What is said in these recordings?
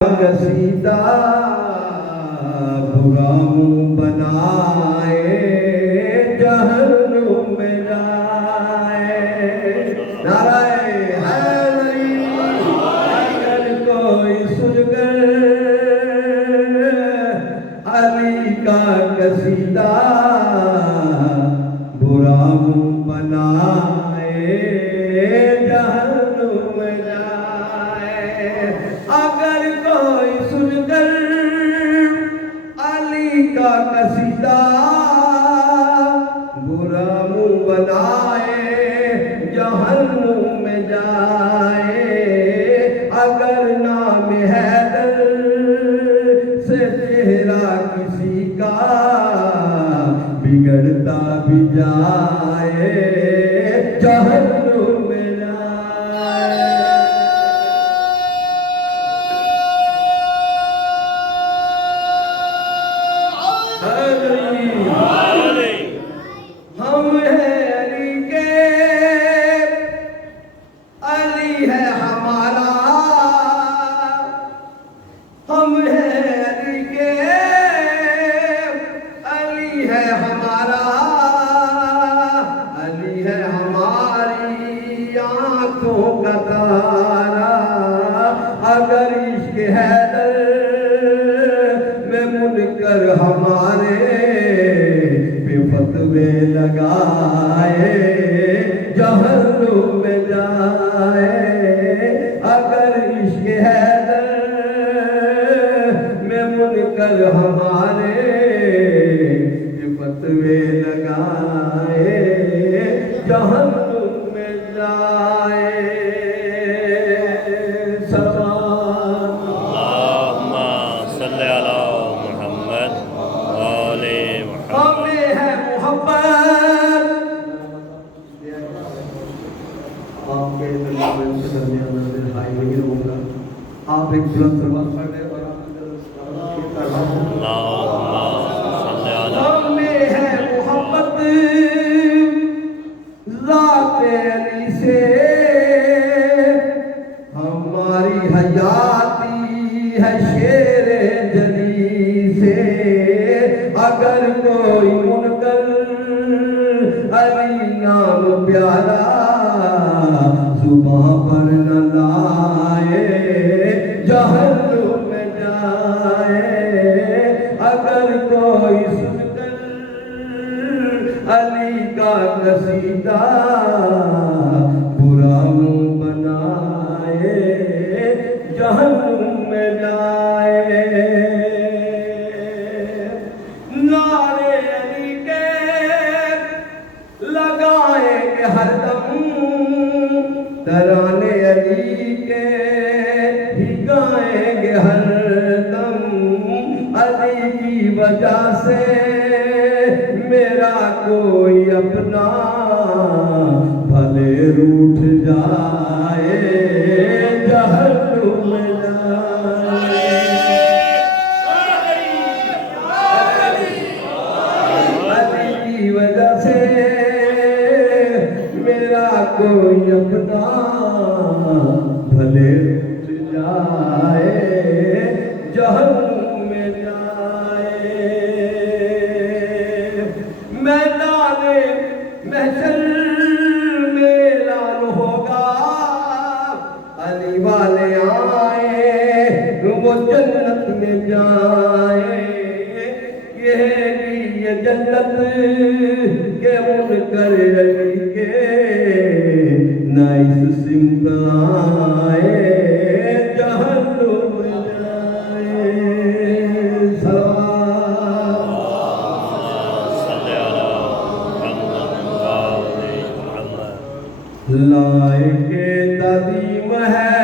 घसीटा बुरा मुँह बनाए जहन्नुम में जाए। नारायण हैदरी अगर कोई सुनकर अली का कसीदा बुरा मुँह बनाए जहन्नुम में जाए। अगर कोई सुनकर अली का कसीदा बुरा मुँह बनाए जहन्नुम में जाए। अगर नाम हैदर से चेहरा किसी का बिगड़ता भी जाए जहन्नुम में हम हैं अली के, अली है हमारा। हम हैं अली के, अली है हमारा। अली है हमारी आँखों का तारा। अगर इश्क हैदर में मुनकर हमारे फतवे लगाए जहन्नुम में जाए। अगर इश्क हैदर में मुनकर हमारे फतवे लगाए जहन्नुम में जाए। आप एक बुलंद सलवात पढ़ रहे और हमें है मोहब्बत ज़ाते अली से। हमारी हयाती है शेरे जली से। अगर कोई मुनकर अली नाम प्यारा जुबां पर न लाए जहन्नुम में जाए। अगर कोई सुनकर अली का कसीदा बुरा मुँह बनाए जहन्नुम में जाए। नारे अली के लगाएंगे हरदम, तराने अली के ही गाएंगे हरदम। अली की वजह से मेरा कोई अपना भले रूठ जाए जहन्नुम में जाए। अली की वजह से मेरा कोई अपना भले रूठ जाए जहन्नुम में जाए। मैदाने महशर में ऐलान होगा अली वाले आए वो जन्नत में जाए। ये जन्नत के मुनकर अली के नाइस सिमत आए जहन्नुम में जाए। लायके तदीम है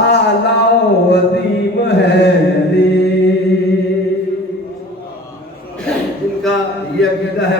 आलाओ अदीम है जिनका ये अकीदा है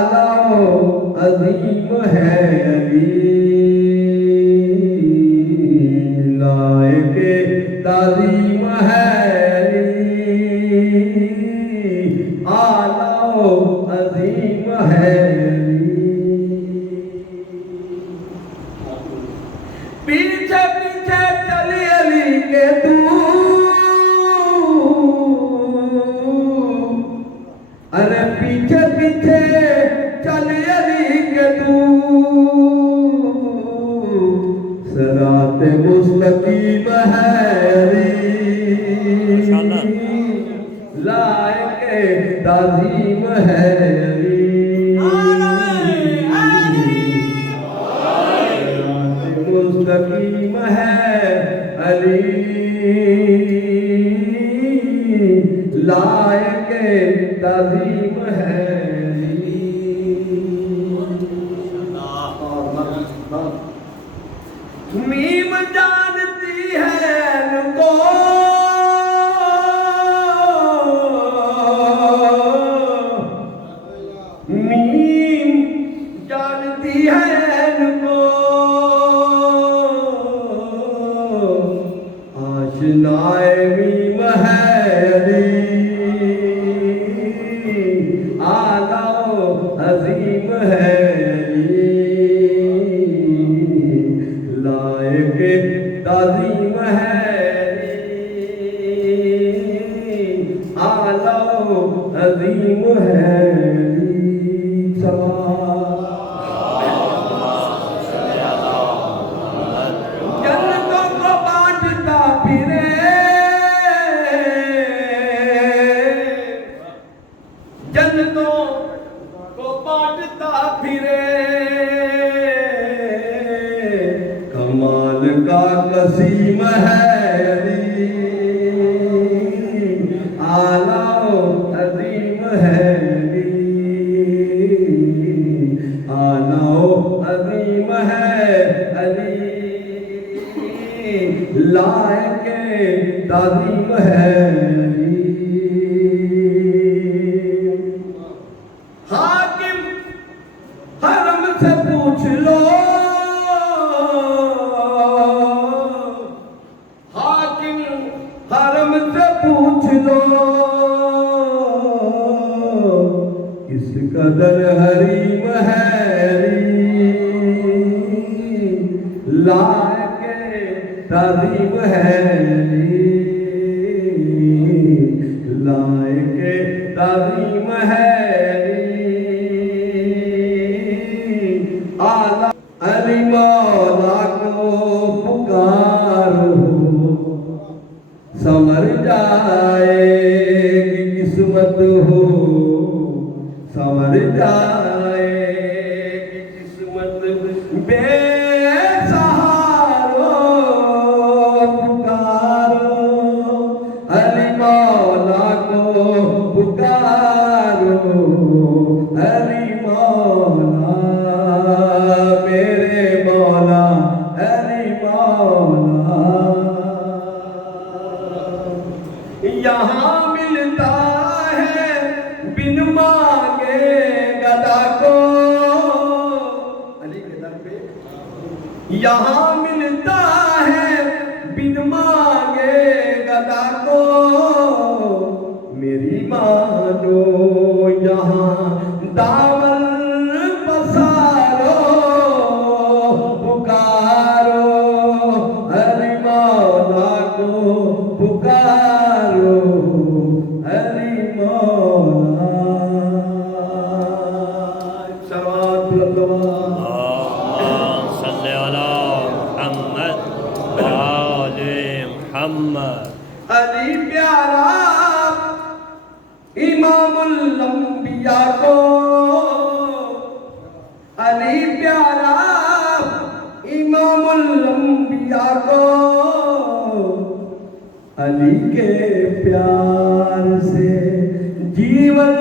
आला अजीम है अली लायके ताजीम है अली आला अजीम है पीछे पीछे चली अली के तू अरे पीछे पीछे चली अली के तू सरात मुस्तकीम है अली लायके ताजीम है अली मुस्तकीम है अली लायके ताजीम है अली मीम जानती है इनको मीम जानती है इनको आशनाए मीम है अली आला अजीम है लायके ताजीम है आला अजीम है जन्नतों को बांटता फिरे जन्नतों को बांटता फिरे कमाल का कसीम है अली आला अजीम है आला अजीम है अली लायके ताजीम है अली हाकिम हरम से पूछ लो हाकिम हरम से पूछ लो किस कदर हरीम है लायके ताजीम है लायके ताजीम है आला अली मौला को पुकारो समर जाएगी किस्मत हो समर जाएगी किस्मत बेसहारो पुकारो अली मौला को पुकारो अली मौला मेरे मौला अली मौला यहाँ मिलता है बिन मांगे गदा को अली के दर पे यहाँ मिलता है बिन मांगे गदा को मेरी मानो यहाँ दामन पसारो पुकारो अली मौला को पुकारो अली मौला सलावत सल्ले अला मुहम्मद व आले मुहम्मद अली प्यारा इमामुल अंबिया को अली प्यारा इमामुल अंबिया को अली के प्यार से जीवन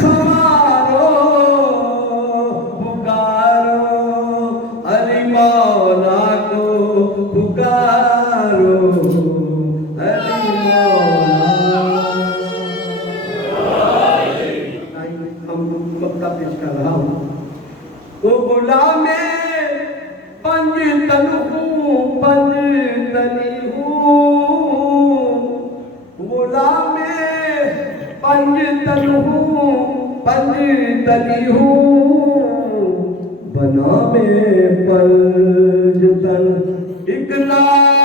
संवारो पुकारो अली मौला को पुकारो अली मौला हम मक्का पेश कर रहा हूँ। ओ गुलाम पंज तन हूँ, पंज तनी हूँ, गुलाम पंज तन हूँ, पंज तनी हूँ, बना में पंज तन, एक लाख